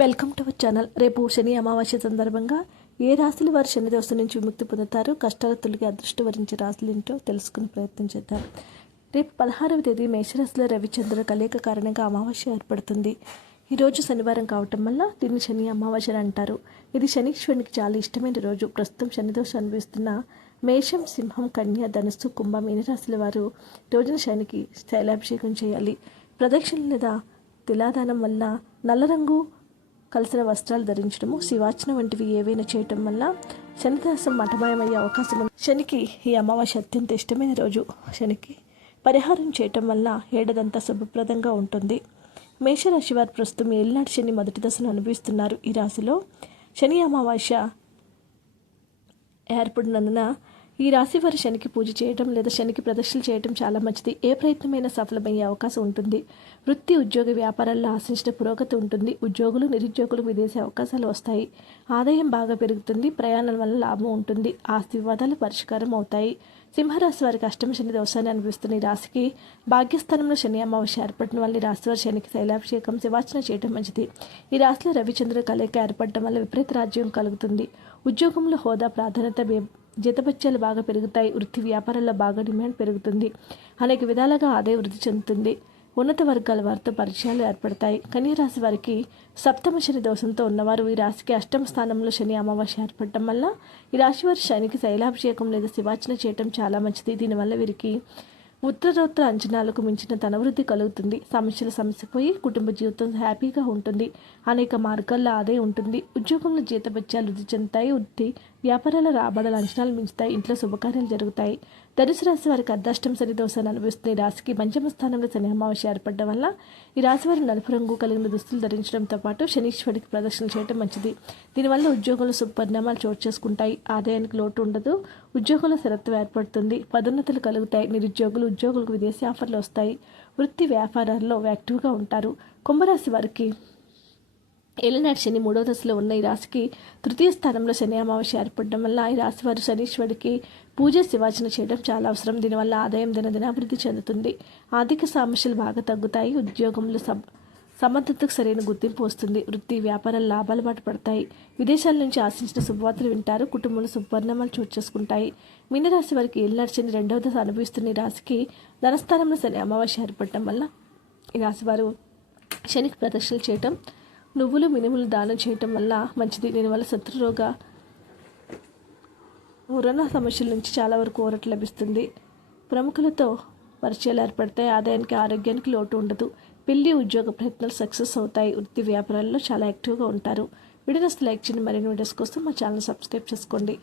Welcome to our channel. రేపు శని అమావాస్య సందర్భంగా ఏ రాశుల వారు శని దోష నుంచి విముక్తి పొందుతారు, కష్టాల తొలగి అదృష్టం వరించే రాశులు ఏంటో తెలుసుకునే ప్రయత్నం చేద్దాం. రేపు 16వ తేదీ మేషరాశిలో రవిచంద్రుల కలయిక కారణంగా అమావాస్య ఏర్పడుతుంది. ఈరోజు శనివారం కావటం వల్ల దీన్ని శని అమావాస్య అంటారు. ఇది శనీశ్వరునికి చాలా ఇష్టమైన రోజు. ప్రస్తుతం శని దోషం అనుభవిస్తున్న మేషం, సింహం, కన్య, ధనుస్సు, కుంభ, మీనరాశుల వారు రోజున శనికి శైలాభిషేకం చేయాలి. ప్రదక్షిణ లేదా తిలాదానం వల్ల నల్ల రంగు కలిసిన వస్త్రాలు ధరించడము, శివార్చన వంటివి ఏవైనా చేయటం వల్ల శనిదాసం మఠమయమయ్యే అవకాశం ఉంది. శనికి ఈ అమావాస్య అత్యంత ఇష్టమైన రోజు. శనికి పరిహారం చేయటం వల్ల ఏడాదంతా శుభప్రదంగా ఉంటుంది. మేషరాశి వారు ప్రస్తుతం ఏలినాటి శని మొదటి దశను అనుభవిస్తున్నారు. ఈ రాశిలో శని అమావాస్య ఏర్పడినందున ఈ రాశి వారి శనికి పూజ చేయడం లేదా శనికి ప్రదక్షిణ చేయడం చాలా మంచిది. ఏ ప్రయత్నమైనా సఫలమయ్యే అవకాశం ఉంటుంది. వృత్తి, ఉద్యోగ, వ్యాపారాల్లో ఆశించిన పురోగతి ఉంటుంది. ఉద్యోగులు, నిరుద్యోగులకు విదేశీ అవకాశాలు వస్తాయి. ఆదాయం బాగా పెరుగుతుంది. ప్రయాణం వల్ల లాభం ఉంటుంది. ఆస్తి వివాదాలు పరిష్కారం అవుతాయి. సింహరాశి వారికి అష్టమ శని దోషాన్ని అనుభవిస్తున్న ఈ రాశికి భాగ్యస్థానంలో శని అమావాస్య ఏర్పడడం వల్ల ఈ రాశి వారి శనికి శైలాభిషేకం, శివార్చన చేయడం మంచిది. ఈ రాశిలో రవిచంద్రుల కలయిక ఏర్పడడం వల్ల విపరీత రాజ్యం కలుగుతుంది. ఉద్యోగంలో హోదా, ప్రాధాన్యత, జీతభత్యాలు బాగా పెరుగుతాయి. వృత్తి, వ్యాపారాల్లో బాగా డిమాండ్ పెరుగుతుంది. అనేక విధాలుగా ఆదాయం వృద్ధి చెందుతుంది. ఉన్నత వర్గాల వారితో పరిచయాలు ఏర్పడతాయి. కన్యా రాశి వారికి సప్తమ శని దోషంతో ఉన్నవారు ఈ రాశికి అష్టమ స్థానంలో శని అమావాస్య ఏర్పడటం వల్ల ఈ రాశి వారి శనికి శైలాభిషేకం లేదా శివార్చన చేయటం చాలా మంచిది. దీనివల్ల వీరికి ఉత్తరోత్తర అంచనాలకు మించిన ధనవృద్ధి కలుగుతుంది. సమస్య పోయి కుటుంబ జీవితం హ్యాపీగా ఉంటుంది. అనేక మార్గాల్లో ఆదాయం ఉంటుంది. ఉద్యోగంలో జీతభత్యాలు వృద్ధి చెందుతాయి. వృత్తి, వ్యాపారాల రాబడుల అంచనాలు మించుతాయి. ఇంట్లో శుభకార్యాలు జరుగుతాయి. ధనుసు రాశి వారికి అర్ధాష్టమ శని దోషాన్ని అనుభవిస్తున్న ఈ రాశికి పంచమ స్థానంలో శని అమావాస్య ఏర్పడడం వల్ల ఈ రాశి వారు నలుపు రంగు కలిగిన దుస్తులు ధరించడంతో పాటు శనీశ్వరుడికి ప్రదర్శన చేయడం మంచిది. దీనివల్ల ఉద్యోగంలో శుభపరిణామాలు చోటు చేసుకుంటాయి. ఆదాయానికి లోటు ఉండదు. ఉద్యోగంలో స్థిరత్వం ఏర్పడుతుంది. పదోన్నతులు కలుగుతాయి. నిరుద్యోగులు, ఉద్యోగులకు విదేశీ ఆఫర్లు వస్తాయి. వృత్తి, వ్యాపారాల్లో యాక్టివ్గా ఉంటారు. కుంభరాశి వారికి ఏలినాటి శని మూడవ దశలో ఉన్న ఈ రాశికి తృతీయ స్థానంలో శని అమావాస్య ఏర్పడడం వల్ల ఈ రాశి వారు శనీశ్వరుడికి పూజ, శివార్చన చేయడం చాలా అవసరం. దీనివల్ల ఆదాయం దినదినాభివృద్ధి చెందుతుంది. ఆర్థిక సమస్యలు బాగా తగ్గుతాయి. ఉద్యోగంలో సమర్థతకు సరైన గుర్తింపు వస్తుంది. వృత్తి, వ్యాపారాలు లాభాలు బాట పడతాయి. విదేశాల నుంచి ఆశించిన శుభవార్తలు వింటారు. కుటుంబంలో శుభపరిణామాలు చోటు చేసుకుంటాయి. మీనరాశి వారికి ఏలినాటి శని రెండవ దశ అనుభవిస్తున్న ఈ రాశికి ధనస్థానంలో శని అమావాస్య ఏర్పడటం వల్ల ఈ రాశి వారు శనికి ప్రదర్శనలు చేయటం, నువ్వులు, మినుములు దానం చేయటం వల్ల మంచిది. దీనివల్ల శత్రురోగ రుణ సమస్యల నుంచి చాలా వరకు ఊరట లభిస్తుంది. ప్రముఖులతో పరిచయాలు ఏర్పడతాయి. ఆదాయానికి, ఆరోగ్యానికి లోటు ఉండదు. పెళ్లి, ఉద్యోగ ప్రయత్నాలు సక్సెస్ అవుతాయి. వృత్తి, వ్యాపారాల్లో చాలా యాక్టివ్గా ఉంటారు. వీడియోస్ లైక్ చేయండి. మరిన్ని వీడియోస్ కోసం మా ఛానల్ సబ్స్క్రైబ్ చేసుకోండి.